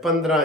15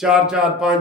4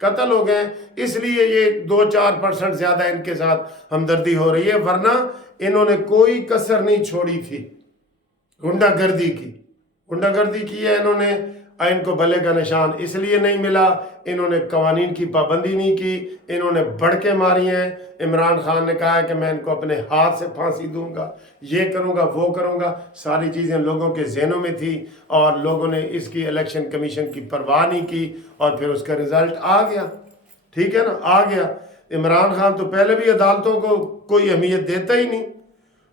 قتل ہو گئے، اس لیے یہ 2-4% زیادہ ان کے ساتھ ہمدردی ہو رہی ہے، ورنہ انہوں نے کوئی کسر نہیں چھوڑی تھی غنڈہ گردی کی ہے انہوں نے۔ ان کو بھلے کا نشان اس لیے نہیں ملا، انہوں نے قوانین کی پابندی نہیں کی، انہوں نے بڑھ کے ماری ہیں۔ عمران خان نے کہا ہے کہ میں ان کو اپنے ہاتھ سے پھانسی دوں گا، یہ کروں گا، وہ کروں گا، ساری چیزیں لوگوں کے ذہنوں میں تھی اور لوگوں نے اس کی الیکشن کمیشن کی پرواہ نہیں کی، اور پھر اس کا رزلٹ آ گیا، ٹھیک ہے نا، آ گیا۔ عمران خان تو پہلے بھی عدالتوں کو کوئی اہمیت دیتا ہی نہیں،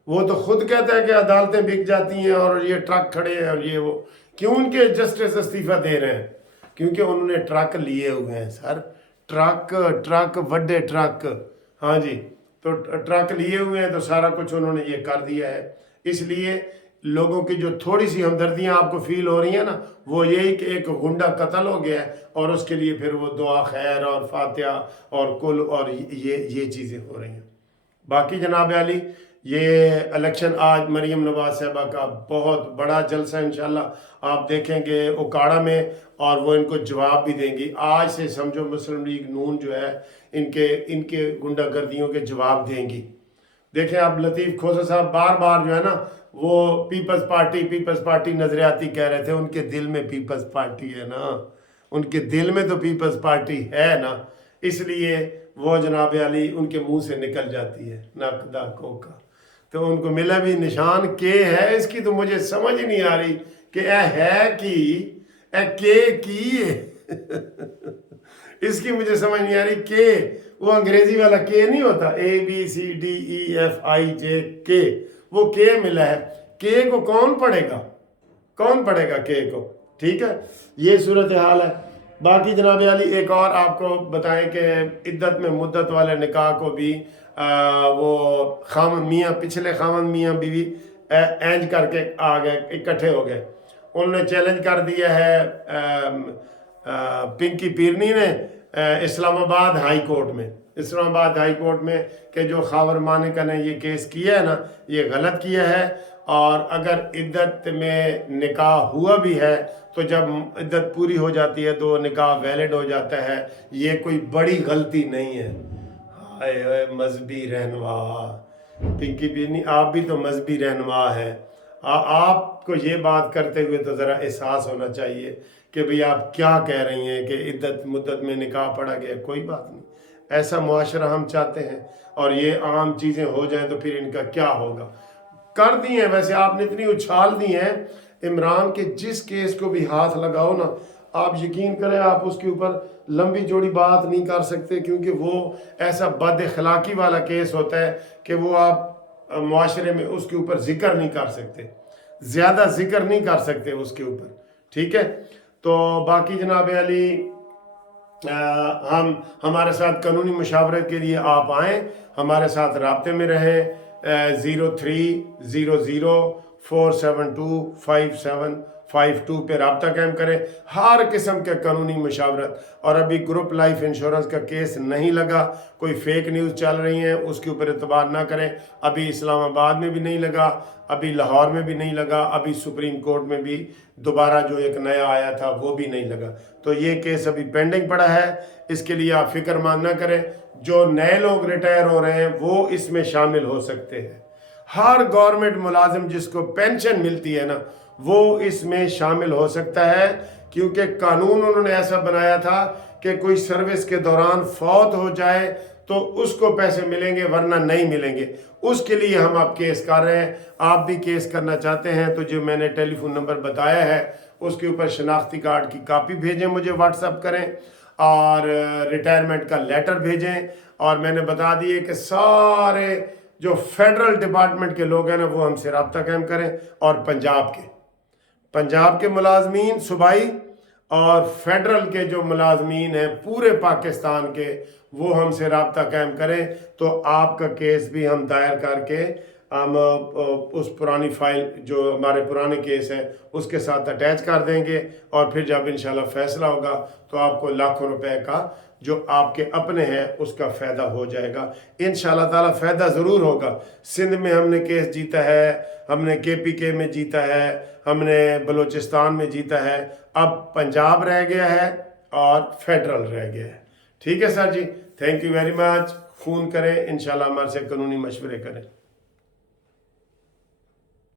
وہ تو خود کہتا ہے کہ عدالتیں بک جاتی ہیں اور یہ ٹرک کھڑے ہیں اور یہ وہ۔ کیوں ان کے جسٹس استعفیٰ دے رہے ہیں؟ کیونکہ انہوں نے ٹرک لیے ہوئے ہیں سر، ٹرک وڈے ٹرک، ہاں جی، تو ٹرک لیے ہوئے ہیں تو سارا کچھ انہوں نے یہ کر دیا ہے۔ اس لیے لوگوں کی جو تھوڑی سی ہمدردیاں آپ کو فیل ہو رہی ہیں نا، وہ یہی کہ ایک غنڈہ قتل ہو گیا ہے اور اس کے لیے پھر وہ دعا خیر اور فاتحہ اور کل اور یہ چیزیں ہو رہی ہیں۔ باقی جناب علی، یہ الیکشن آج مریم نواز صاحبہ کا بہت بڑا جلسہ انشاءاللہ آپ دیکھیں گے اوکاڑا میں، اور وہ ان کو جواب بھی دیں گی۔ آج سے سمجھو مسلم لیگ نون جو ہے ان کے غنڈہ گردیوں کے جواب دیں گی۔ دیکھیں آپ لطیف کھوسہ صاحب بار بار جو ہے نا وہ پیپلز پارٹی نظریاتی کہہ رہے تھے، ان کے دل میں پیپلز پارٹی ہے نا، ان کے دل میں تو پیپلز پارٹی ہے نا، اس لیے وہ جناب علی ان کے منہ سے نکل جاتی ہے نک دا کوکا۔ تو ان کو ملا بھی نشان کے ہے، اس کی تو مجھے سمجھ نہیں آ رہی کہ اے ہے کی اس کی مجھے سمجھ نہیں آ رہی کہ وہ انگریزی والا کے نہیں ہوتا، ABCDEFIJ، وہ کے ملا ہے، کے کو کون پڑھے گا کے کو، ٹھیک ہے، یہ صورتحال ہے۔ باقی جناب علی ایک اور آپ کو بتائیں کہ عدت میں مدت والے نکاح کو بھی وہ پچھلے خاوند میاں بیوی اینج کر کے آ گئے، اکٹھے ہو گئے، انہوں نے چیلنج کر دیا ہے پنکی پیرنی نے اسلام آباد ہائی کورٹ میں کہ جو خاور مانکا نے یہ کیس کیا ہے نا، یہ غلط کیا ہے، اور اگر عدت میں نکاح ہوا بھی ہے تو جب عدت پوری ہو جاتی ہے تو نکاح ویلڈ ہو جاتا ہے، یہ کوئی بڑی غلطی نہیں ہے۔ ہائے مذہبی رہنما پنکی پیرنی، آپ بھی تو مذہبی رہنما ہے، آپ کو یہ بات کرتے ہوئے تو ذرا احساس ہونا چاہیے کہ بھئی آپ کیا کہہ رہی ہیں کہ عدت مدت میں نکاح پڑھا گیا۔ کوئی بات نہیں، ایسا معاشرہ ہم چاہتے ہیں، اور یہ عام چیزیں ہو جائیں تو پھر ان کا کیا ہوگا۔ کر دی ہیں ویسے آپ نے اتنی اچھال دی ہیں، عمران کے جس کیس کو بھی ہاتھ لگاؤ نا، آپ یقین کریں آپ اس کے اوپر لمبی چوڑی بات نہیں کر سکتے، کیونکہ وہ ایسا بد اخلاقی والا کیس ہوتا ہے کہ وہ آپ معاشرے میں اس کے اوپر ذکر نہیں کر سکتے، زیادہ ذکر نہیں کر سکتے اس کے اوپر، ٹھیک ہے۔ تو باقی جناب علی ہمارے ساتھ قانونی مشاورت کے لیے آپ آئیں، ہمارے ساتھ رابطے میں رہیں، 0300472572 پہ رابطہ قائم کریں، ہر قسم کے قانونی مشاورت۔ اور ابھی گروپ لائف انشورنس کا کیس نہیں لگا، کوئی فیک نیوز چل رہی ہیں اس کے اوپر اعتبار نہ کریں، ابھی اسلام آباد میں بھی نہیں لگا، ابھی لاہور میں بھی نہیں لگا، ابھی سپریم کورٹ میں بھی دوبارہ جو ایک نیا آیا تھا وہ بھی نہیں لگا، تو یہ کیس ابھی پینڈنگ پڑا ہے، اس کے لیے آپ فکر مند نہ کریں۔ جو نئے لوگ ریٹائر ہو رہے ہیں وہ اس میں شامل ہو سکتے ہیں، ہر گورنمنٹ ملازم جس کو پینشن ملتی ہے نا وہ اس میں شامل ہو سکتا ہے، کیونکہ قانون انہوں نے ایسا بنایا تھا کہ کوئی سروس کے دوران فوت ہو جائے تو اس کو پیسے ملیں گے ورنہ نہیں ملیں گے، اس کے لیے ہم آپ کیس کر رہے ہیں۔ آپ بھی کیس کرنا چاہتے ہیں تو جو میں نے ٹیلی فون نمبر بتایا ہے اس کے اوپر شناختی کارڈ کی کاپی بھیجیں، مجھے واٹس اپ کریں، اور ریٹائرمنٹ کا لیٹر بھیجیں، اور میں نے بتا دیے کہ سارے جو فیڈرل ڈپارٹمنٹ کے لوگ ہیں نا وہ ہم سے رابطہ قائم کریں، اور پنجاب کے ملازمین صوبائی اور فیڈرل کے جو ملازمین ہیں پورے پاکستان کے وہ ہم سے رابطہ قائم کریں، تو آپ کا کیس بھی ہم دائر کر کے ہم اس پرانی فائل جو ہمارے پرانے کیس ہیں اس کے ساتھ اٹیچ کر دیں گے، اور پھر جب انشاءاللہ فیصلہ ہوگا تو آپ کو لاکھوں روپے کا جو آپ کے اپنے ہیں اس کا فائدہ ہو جائے گا انشاءاللہ تعالیٰ۔ فائدہ ضرور ہوگا۔ سندھ میں ہم نے کیس جیتا ہے، ہم نے KPK میں جیتا ہے، ہم نے بلوچستان میں جیتا ہے، اب پنجاب رہ گیا ہے اور فیڈرل رہ گیا ہے۔ ٹھیک ہے sir ji, thank you very much. Phone کریں انشاءاللہ، ہمارے سے قانونی مشورے کریں.